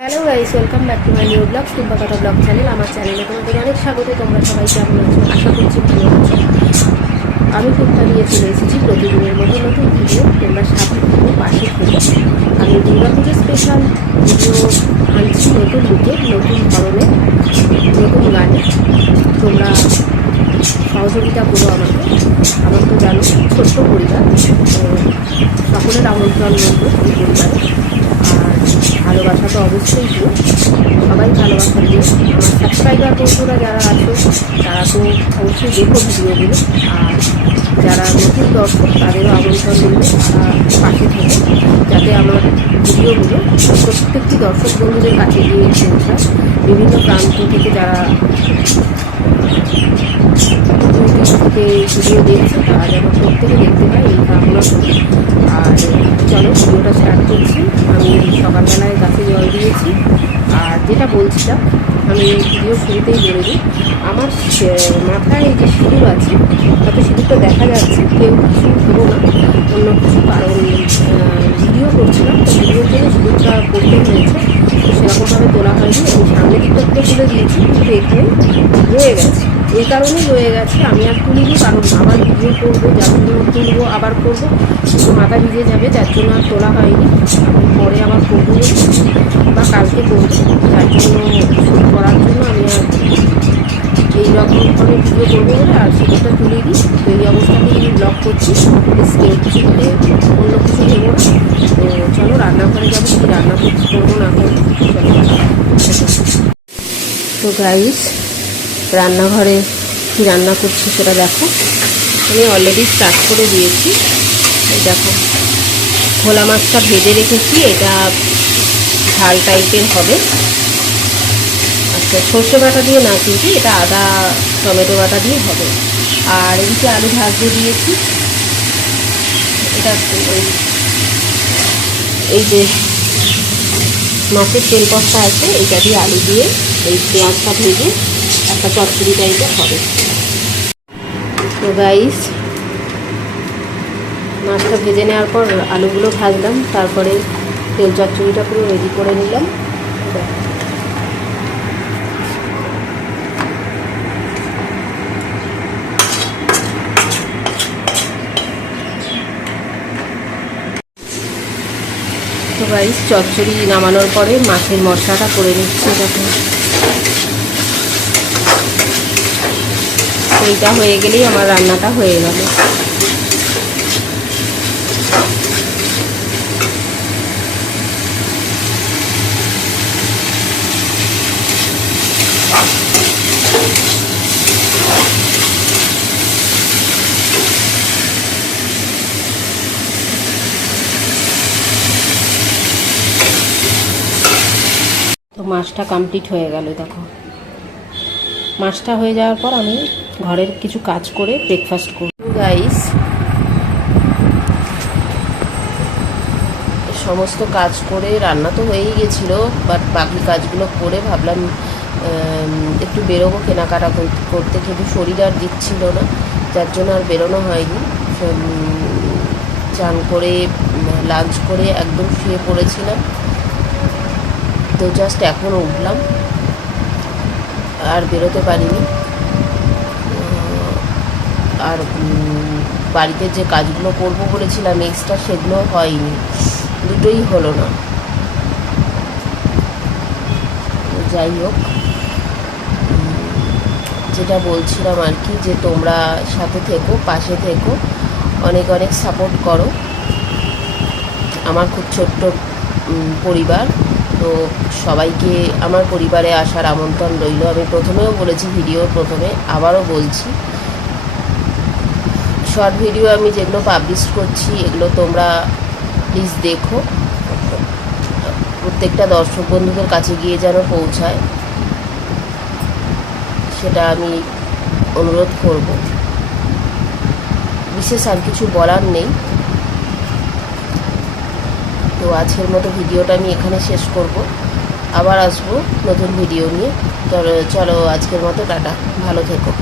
Hello guys welcome back to my new blog Tumpa Katha blog channel আমার চ্যানেলে তোমাদের অনেক স্বাগত, তোমরা সবাই কেমন আছো? আশা করছি ভালো আছো। আমি টুম্পা নিয়ে চলে এসেছি প্রতিদিনের মতো নতুন ভিডিও তোমরা সাথে থেকো, পাশে থেকো। আমি দুর্গা পুজো স্পেশাল ভিডিও আনছি নতুন লুকে নতুন ধরনের, নতুন গানে। তোমরা সহযোগিতা করো আমাকে। আমার তো জানো, ছোট্ট পরিবার সকলের আমন্ত্রণ রইল। ভালোবাসা তো অবশ্যই দিও সবাই ভালোবাসা দিও আমার সাবস্ক্রাইবার বন্ধুরা যারা আছো, তারা তো অবশ্যই দেখো ভিডিওগুলো আর যারা নতুন দর্শক, তাদেরও আমন্ত্রণ রইল। তারা পাশে থেকে। যাতে আমার ভিডিওগুলো প্রত্যেকটি দর্শক বন্ধুদের কাছে গিয়ে পৌঁছায়। বিভিন্ন প্রান্ত থেকে যারা থেকে ভিডিও দেখছে, তারা যেন প্রত্যেকে দেখতে পায়। এই কামনা করি আর চলো ভিডিওটা স্টার্ট করছি আমি সকালবেলায় গাছে জল দিয়েছি। আর যেটা বলছিলাম, আমি ভিডিও শুরুতেই বলে দিই, আমার মাথায় যে সিঁদুর আছে হয়তো সিঁদুরটা দেখা যাচ্ছে, কেউ কিছু দেবো না, অন্য কিছু কারণ ভিডিও করছিলাম, তো ভিডিওর জন্য সিঁদুরটা করতে হয়েছে, তো সেরকমভাবে তোলা হয়নি, আমি সামনের দিকটা তুলে তুলে দিয়েছি, কিন্তু এখানে রয়ে গেছে। এই কারণেই রয়ে গেছে, আমি আর তুলিনি, কারণ আবার ভিডিও করব, যার জন্য তুলবো আবার করব। কিন্তু মাথা ভিজে যাবে, যার জন্য আর তোলা হয়নি। পরে আবার করব। বা কালকে করব। যার জন্য করার জন্য আমি আর এই রকম আমি ভিডিও করব বলে আর সেটা তুলে দিই। তো এই অবস্থাতেই আমি ব্লগ করছি। কিছু মানে অন্য কিছু নেব না। তো চলো, রান্নাঘরে যাব। কি রান্না করছি করব না চলো তো গাইস রান্নাঘরে কি রান্না করছি সেটা দেখো। আমি অলরেডি স্টার্ট করে দিয়েছি। এই দেখো ভোলা মাছটা ভেজে রেখেছি, এটা ঝাল টাইপের হবে। আচ্ছা সর্ষে বাটা দিয়ে না, কিন্তু এটা আদা, টমেটো বাটা দিয়ে হবে। আর এদিকে আলু ভাজতে দিয়েছি। এটা এই যে মাছের তেল পস্তা আছে, এইটা দিয়ে আলু দিয়ে এই পেঁয়াজটা ভেজে একটা চচ্চড়ি টাইপের হবে। তো গাইস মাছটা ভেজে নেওয়ার পর আলুগুলো ভাজলাম, তারপরে তেল চচ্চড়িটা পুরো রেডি করে নিলাম। তো গাইস চচ্চড়ি নামানোর পরে মাছের মশলাটা করে নিচ্ছি দেখুন। এইটা হয়ে গেলেই আমার রান্নাটা হয়ে গেল। মাছটা কমপ্লিট হয়ে গেল, দেখো। মাছটা হয়ে যাওয়ার পর আমি ঘরের কিছু কাজ করে ব্রেকফাস্ট করব গাইস সমস্ত কাজ করে রান্না তো হয়েই গেছিল বাট বাকি কাজগুলো করে ভাবলাম একটু বেরোবো কেনাকাটা কর- করতে, কিন্তু শরীর আর দিচ্ছিল না, যার জন্য আর বেরোনো হয়নি। চান করে লাঞ্চ করে একদম শুয়ে পড়েছিলাম। তো জাস্ট এখন উঠলাম, আর বেরোতে পারিনি। আর বাড়িতে যে কাজগুলো করব বলেছিলাম এক্সট্রা সেগুলো হয়নি। দুটোই হলো না। যাই হোক যেটা বলছিলাম আর কি, যে তোমরা সাথে থেকো, পাশে থেকো, অনেক অনেক সাপোর্ট করো। আমার খুব ছোট্ট পরিবার, তো সবাইকে আমার পরিবারে আসার আমন্ত্রণ রইল। আমি প্রথমেও বলেছি, ভিডিওর প্রথমে আবারও বলছি শর্ট ভিডিও আমি যেগুলো পাবলিশ করছি, এগুলো তোমরা প্লিজ দেখো। প্রত্যেকটা দর্শক বন্ধুদের কাছে গিয়ে যেন পৌঁছায়, সেটা আমি অনুরোধ করব। বিশেষ আর কিছু বলার নেই। তো আজকের মতো ভিডিওটা আমি এখানে শেষ করব। আবার আসব নতুন ভিডিও নিয়ে। চলো চলো আজকের মতো, টাটা। ভালো থেকো।